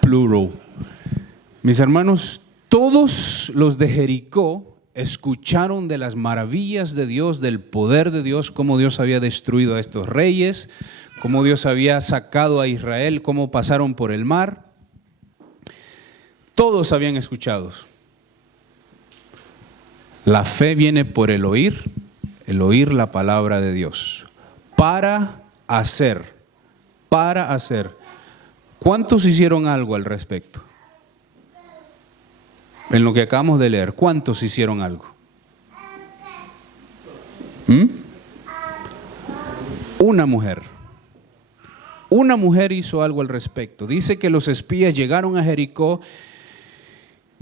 Plural. Mis hermanos, todos los de Jericó escucharon de las maravillas de Dios, del poder de Dios, cómo Dios había destruido a estos reyes, cómo Dios había sacado a Israel, cómo pasaron por el mar. Todos habían escuchado. La fe viene por el oír la palabra de Dios. Para hacer. ¿Cuántos hicieron algo al respecto? En lo que acabamos de leer, ¿cuántos hicieron algo? Una mujer hizo algo al respecto. Dice que los espías llegaron a Jericó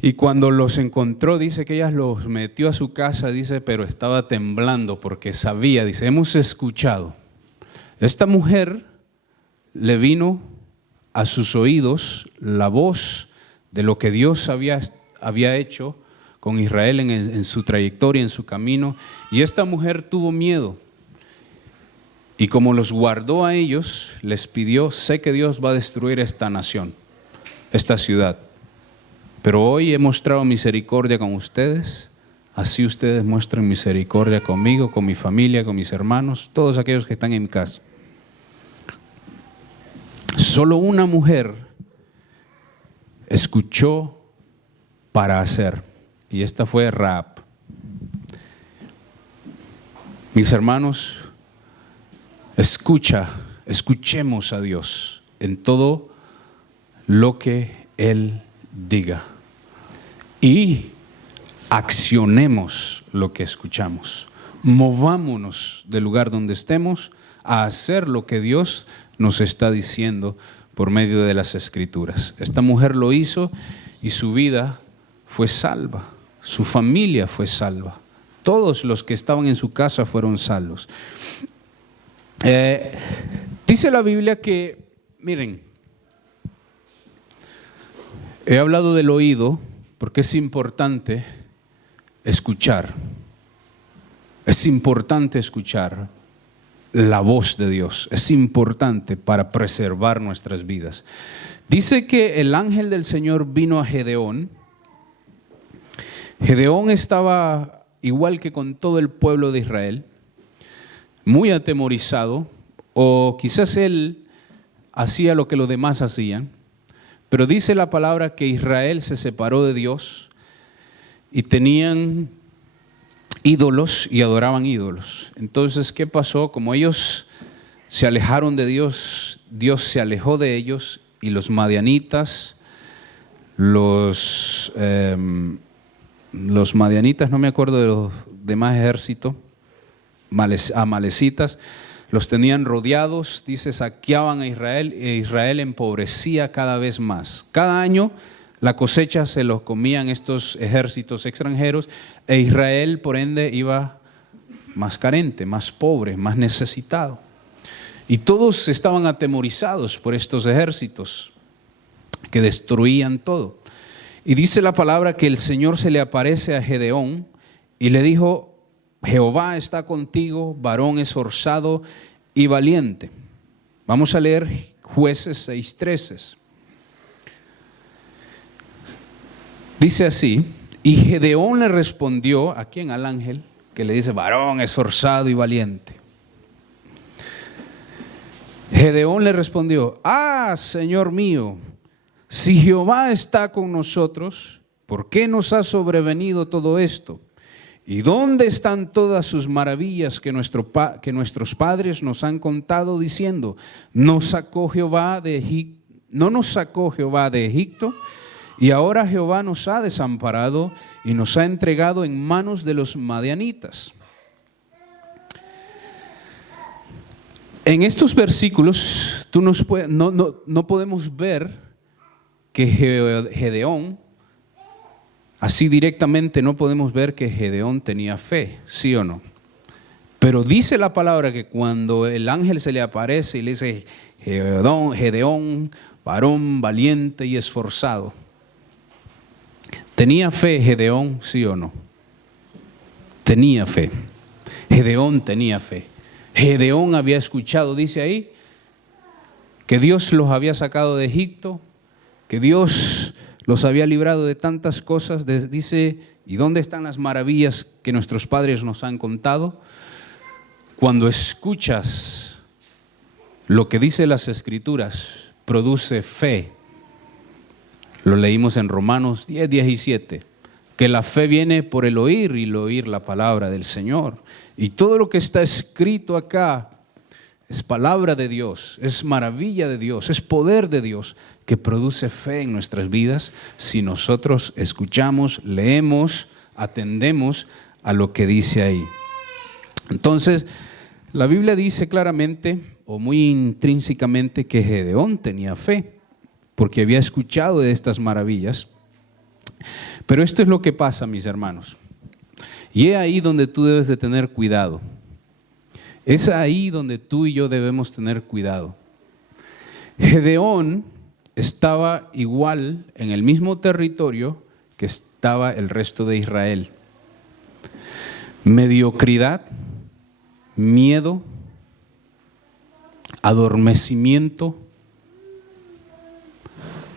y cuando los encontró, dice que ella los metió a su casa, dice, pero estaba temblando porque sabía, dice, hemos escuchado. Esta mujer le vino a sus oídos la voz de lo que Dios había hecho con Israel en su trayectoria, en su camino, y esta mujer tuvo miedo. Y como los guardó a ellos, les pidió, sé que Dios va a destruir esta nación, esta ciudad. Pero hoy he mostrado misericordia con ustedes, así ustedes muestren misericordia conmigo, con mi familia, con mis hermanos, todos aquellos que están en mi casa. Solo una mujer escuchó para hacer, y esta fue Rahab. Mis hermanos, escuchemos a Dios en todo lo que Él diga. Y accionemos lo que escuchamos. movámonos del lugar donde estemos a hacer lo que Dios nos está diciendo por medio de las Escrituras. Esta mujer lo hizo y su vida fue salva, su familia fue salva, todos los que estaban en su casa fueron salvos. Dice la Biblia que, miren, he hablado del oído porque es importante escuchar. Es importante escuchar la voz de Dios. Es importante para preservar nuestras vidas. Dice que el ángel del Señor vino a Gedeón. Gedeón estaba igual que con todo el pueblo de Israel, muy atemorizado, o quizás él hacía lo que los demás hacían, pero dice la palabra que Israel se separó de Dios y tenían ídolos y adoraban ídolos. Entonces, ¿qué pasó? Como ellos se alejaron de Dios, Dios se alejó de ellos y los madianitas, los madianitas, no me acuerdo de los demás ejércitos, amalecitas, los tenían rodeados, dice, saqueaban a Israel e Israel empobrecía cada vez más. Cada año la cosecha se los comían estos ejércitos extranjeros e Israel, por ende, iba más carente, más pobre, más necesitado. Y todos estaban atemorizados por estos ejércitos que destruían todo. Y dice la palabra que el Señor se le aparece a Gedeón y le dijo: Jehová está contigo, varón esforzado y valiente. Vamos a leer Jueces 6:13. Dice así: y Gedeón le respondió, ¿a quién? Al ángel, que le dice varón esforzado y valiente. Gedeón le respondió: Señor mío, si Jehová está con nosotros, ¿por qué nos ha sobrevenido todo esto? ¿Y dónde están todas sus maravillas que nuestros padres nos han contado diciendo, no nos sacó Jehová de Egipto? Y ahora Jehová nos ha desamparado y nos ha entregado en manos de los madianitas. En estos versículos no podemos ver que Gedeón, así directamente no podemos ver que Gedeón tenía fe, ¿sí o no? Pero dice la palabra que cuando el ángel se le aparece y le dice: Gedeón, varón valiente y esforzado, ¿tenía fe Gedeón, sí o no? Tenía fe. Gedeón tenía fe. Gedeón había escuchado, dice ahí, que Dios los había sacado de Egipto, que Dios los había librado de tantas cosas. Dice, ¿y dónde están las maravillas que nuestros padres nos han contado? Cuando escuchas lo que dice las Escrituras, produce fe. Lo leímos en Romanos 10:17, que la fe viene por el oír y el oír la palabra del Señor. Y todo lo que está escrito acá es palabra de Dios, es maravilla de Dios, es poder de Dios que produce fe en nuestras vidas si nosotros escuchamos, leemos, atendemos a lo que dice ahí. Entonces, la Biblia dice claramente o muy intrínsecamente que Gedeón tenía fe porque había escuchado de estas maravillas. Pero esto es lo que pasa, mis hermanos. Y es ahí donde tú debes de tener cuidado. Es ahí donde tú y yo debemos tener cuidado. Gedeón estaba igual en el mismo territorio que estaba el resto de Israel. Mediocridad, miedo, adormecimiento,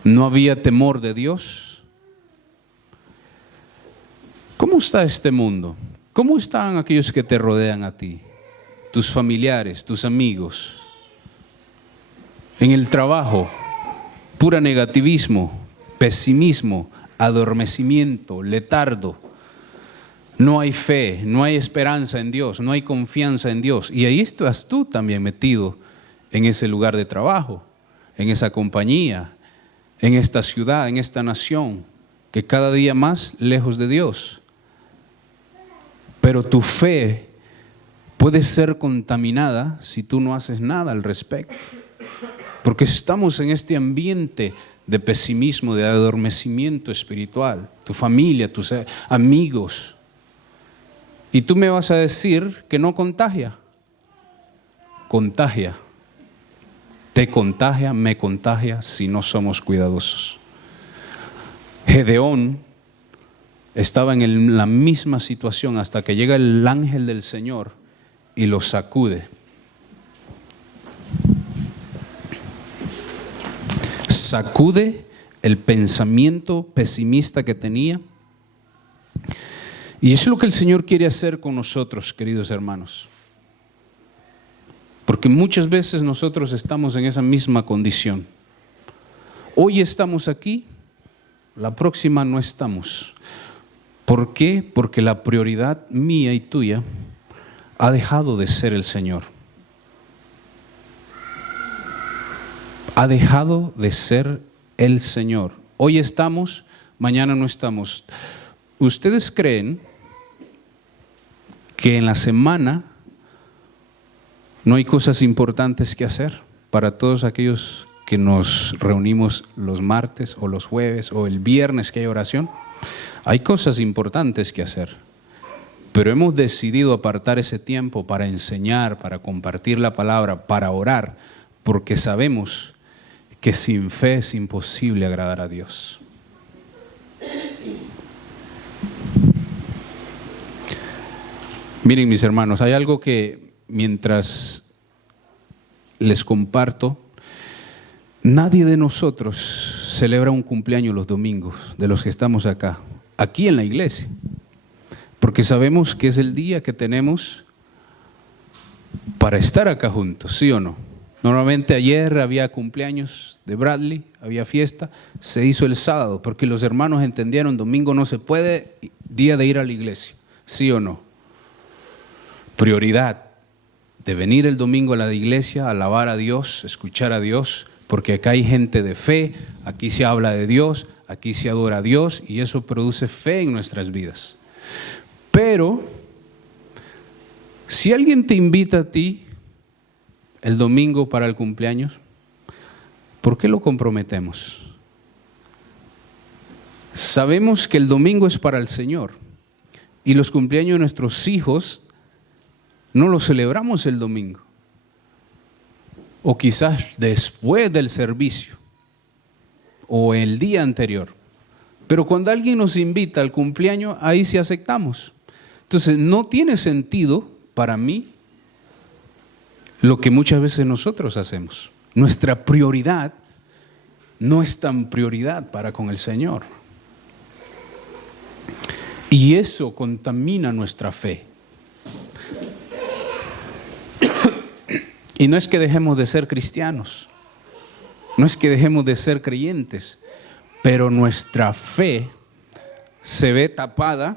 no había temor de Dios. ¿Cómo está este mundo? ¿Cómo están aquellos que te rodean a ti? Tus familiares, tus amigos. En el trabajo, pura negativismo, pesimismo, adormecimiento, letargo. No hay fe, no hay esperanza en Dios, no hay confianza en Dios. Y ahí estás tú también metido en ese lugar de trabajo, en esa compañía, en esta ciudad, en esta nación, que cada día más lejos de Dios. Pero tu fe puede ser contaminada si tú no haces nada al respecto. Porque estamos en este ambiente de pesimismo, de adormecimiento espiritual. Tu familia, tus amigos. Y tú me vas a decir que no contagia. Contagia. Te contagia, me contagia si no somos cuidadosos. Gedeón estaba en la misma situación hasta que llega el ángel del Señor y lo sacude. Sacude el pensamiento pesimista que tenía. Y eso es lo que el Señor quiere hacer con nosotros, queridos hermanos. Porque muchas veces nosotros estamos en esa misma condición. Hoy estamos aquí, la próxima no estamos. ¿Por qué? Porque la prioridad mía y tuya ha dejado de ser el Señor. Ha dejado de ser el Señor. Hoy estamos, mañana no estamos. ¿Ustedes creen que en la semana no hay cosas importantes que hacer para todos aquellos que nos reunimos los martes o los jueves o el viernes que hay oración? Hay cosas importantes que hacer, pero hemos decidido apartar ese tiempo para enseñar, para compartir la palabra, para orar, porque sabemos que sin fe es imposible agradar a Dios. Miren, mis hermanos, hay algo que mientras les comparto, nadie de nosotros celebra un cumpleaños los domingos, de los que estamos acá, aquí en la iglesia, porque sabemos que es el día que tenemos para estar acá juntos, ¿sí o no? Normalmente ayer había cumpleaños de Bradley, había fiesta, se hizo el sábado, porque los hermanos entendieron, domingo no se puede, día de ir a la iglesia, ¿sí o no? Prioridad de venir el domingo a la iglesia, alabar a Dios, escuchar a Dios, porque acá hay gente de fe, aquí se habla de Dios, aquí se adora a Dios y eso produce fe en nuestras vidas. Pero si alguien te invita a ti el domingo para el cumpleaños, ¿por qué lo comprometemos? Sabemos que el domingo es para el Señor y los cumpleaños de nuestros hijos no los celebramos el domingo o quizás después del servicio o el día anterior. Pero cuando alguien nos invita al cumpleaños, ahí sí aceptamos. Entonces no tiene sentido para mí lo que muchas veces nosotros hacemos. Nuestra prioridad no es tan prioridad para con el Señor. Y eso contamina nuestra fe. Y no es que dejemos de ser cristianos, no es que dejemos de ser creyentes, pero nuestra fe se ve tapada,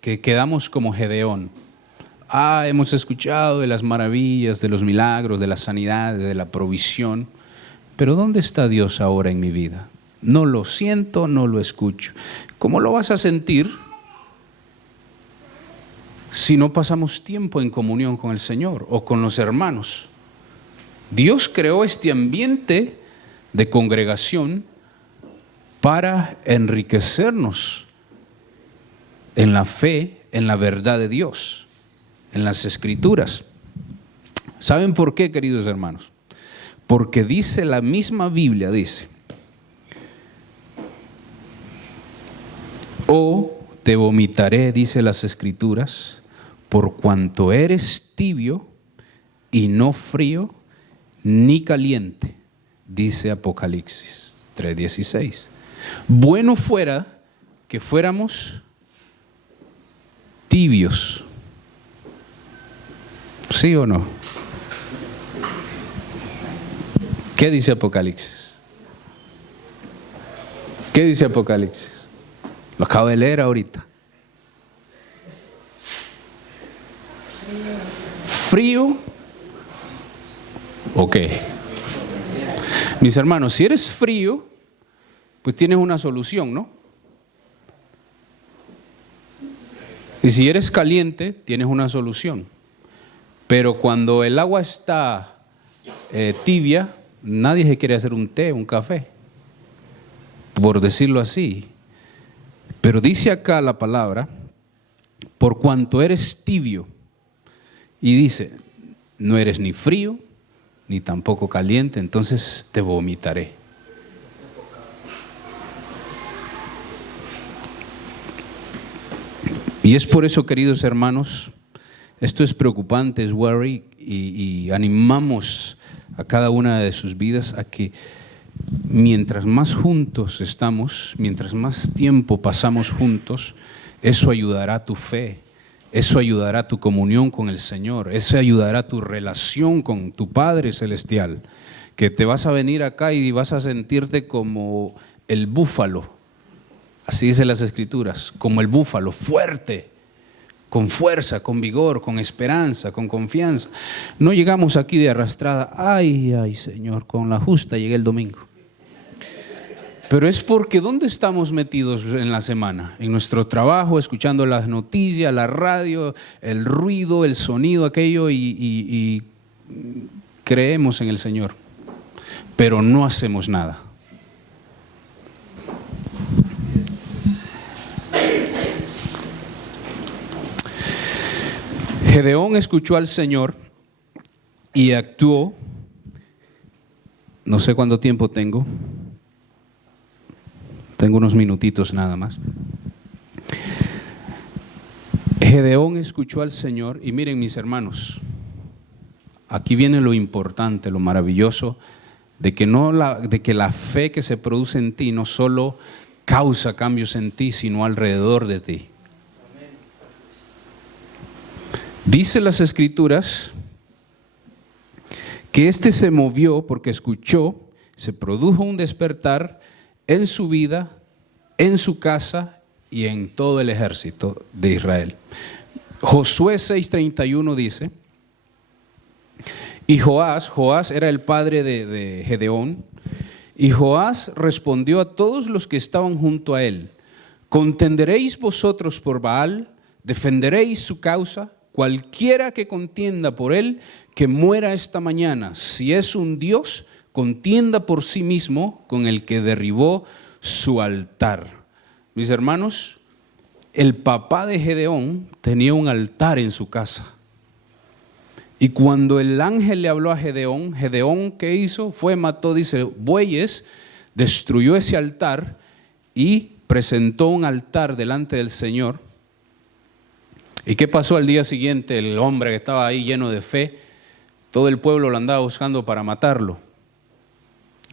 que quedamos como Gedeón. Hemos escuchado de las maravillas, de los milagros, de la sanidad, de la provisión, pero ¿dónde está Dios ahora en mi vida? No lo siento, no lo escucho. ¿Cómo lo vas a sentir si no pasamos tiempo en comunión con el Señor o con los hermanos? Dios creó este ambiente de congregación para enriquecernos en la fe, en la verdad de Dios, en las Escrituras. ¿Saben por qué, queridos hermanos? Porque dice la misma Biblia, dice: o te vomitaré, dice las Escrituras, por cuanto eres tibio y no frío ni caliente, dice Apocalipsis 3:16. Bueno fuera que fuéramos tibios, ¿sí o no? ¿Qué dice Apocalipsis? ¿Qué dice Apocalipsis? Lo acabo de leer ahorita. Frío. Ok. Mis hermanos, si eres frío, pues tienes una solución, ¿no? Y si eres caliente, tienes una solución. Pero cuando el agua está tibia, nadie se quiere hacer un té, un café, por decirlo así. Pero dice acá la palabra, por cuanto eres tibio, y dice, no eres ni frío, ni tampoco caliente, entonces te vomitaré. Y es por eso, queridos hermanos, esto es preocupante, es worry, y animamos a cada una de sus vidas a que mientras más juntos estamos, mientras más tiempo pasamos juntos, eso ayudará a tu fe, eso ayudará a tu comunión con el Señor, eso ayudará a tu relación con tu Padre Celestial, que te vas a venir acá y vas a sentirte como el búfalo, así dice las Escrituras, como el búfalo, fuerte, con fuerza, con vigor, con esperanza, con confianza. No llegamos aquí de arrastrada, ay Señor, con la justa llegué el domingo. Pero es porque ¿dónde estamos metidos en la semana? En nuestro trabajo, escuchando las noticias, la radio, el ruido, el sonido, aquello, y creemos en el Señor, pero no hacemos nada. Gedeón escuchó al Señor y actuó. No sé cuánto tiempo tengo. Tengo unos minutitos nada más. Gedeón escuchó al Señor y miren mis hermanos, aquí viene lo importante, lo maravilloso de que la fe que se produce en ti no solo causa cambios en ti, sino alrededor de ti. Dice las Escrituras que éste se movió porque escuchó, se produjo un despertar en su vida, en su casa y en todo el ejército de Israel. Josué 6:31 dice, y Joás era el padre de Gedeón, y Joás respondió a todos los que estaban junto a él, ¿contenderéis vosotros por Baal? ¿Defenderéis su causa? Cualquiera que contienda por él, que muera esta mañana. Si es un Dios, contienda por sí mismo con el que derribó su altar. Mis hermanos, el papá de Gedeón tenía un altar en su casa. Y cuando el ángel le habló a Gedeón, Gedeón, ¿qué hizo? Mató, dice, bueyes, destruyó ese altar y presentó un altar delante del Señor. ¿Y qué pasó al día siguiente? El hombre que estaba ahí lleno de fe, todo el pueblo lo andaba buscando para matarlo,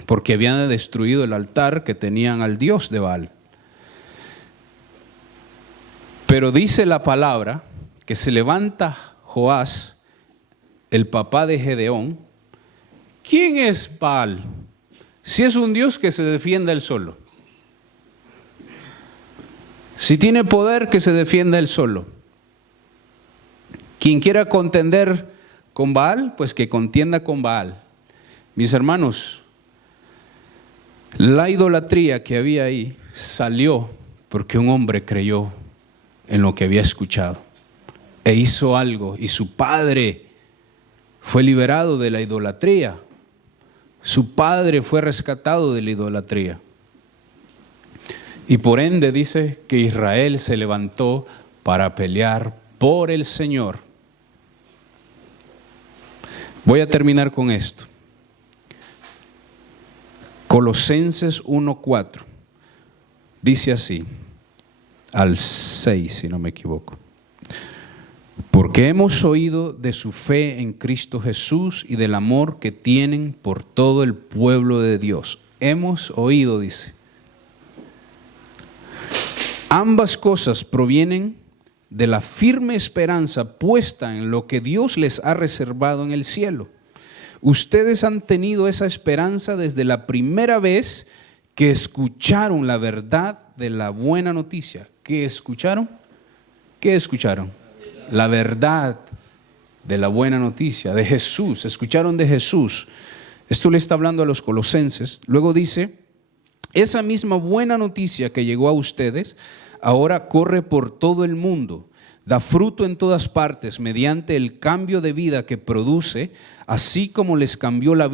porque habían destruido el altar que tenían al dios de Baal. Pero dice la palabra que se levanta Joás, el papá de Gedeón. ¿Quién es Baal? Si es un dios, que se defienda él solo. Si tiene poder, que se defienda él solo. Quien quiera contender con Baal, pues que contienda con Baal. Mis hermanos, la idolatría que había ahí salió porque un hombre creyó en lo que había escuchado e hizo algo, y su padre fue liberado de la idolatría. Su padre fue rescatado de la idolatría. Y por ende dice que Israel se levantó para pelear por el Señor. Voy a terminar con esto. Colosenses 1:4 dice así, al 6 si no me equivoco. Porque hemos oído de su fe en Cristo Jesús y del amor que tienen por todo el pueblo de Dios. Hemos oído, dice. Ambas cosas provienen de la firme esperanza puesta en lo que Dios les ha reservado en el cielo. Ustedes han tenido esa esperanza desde la primera vez que escucharon la verdad de la buena noticia. ¿Qué escucharon? ¿Qué escucharon? La verdad de la buena noticia, de Jesús. Escucharon de Jesús. Esto le está hablando a los colosenses. Luego dice, esa misma buena noticia que llegó a ustedes ahora corre por todo el mundo. da fruto en todas partes mediante el cambio de vida que produce, así como les cambió la vida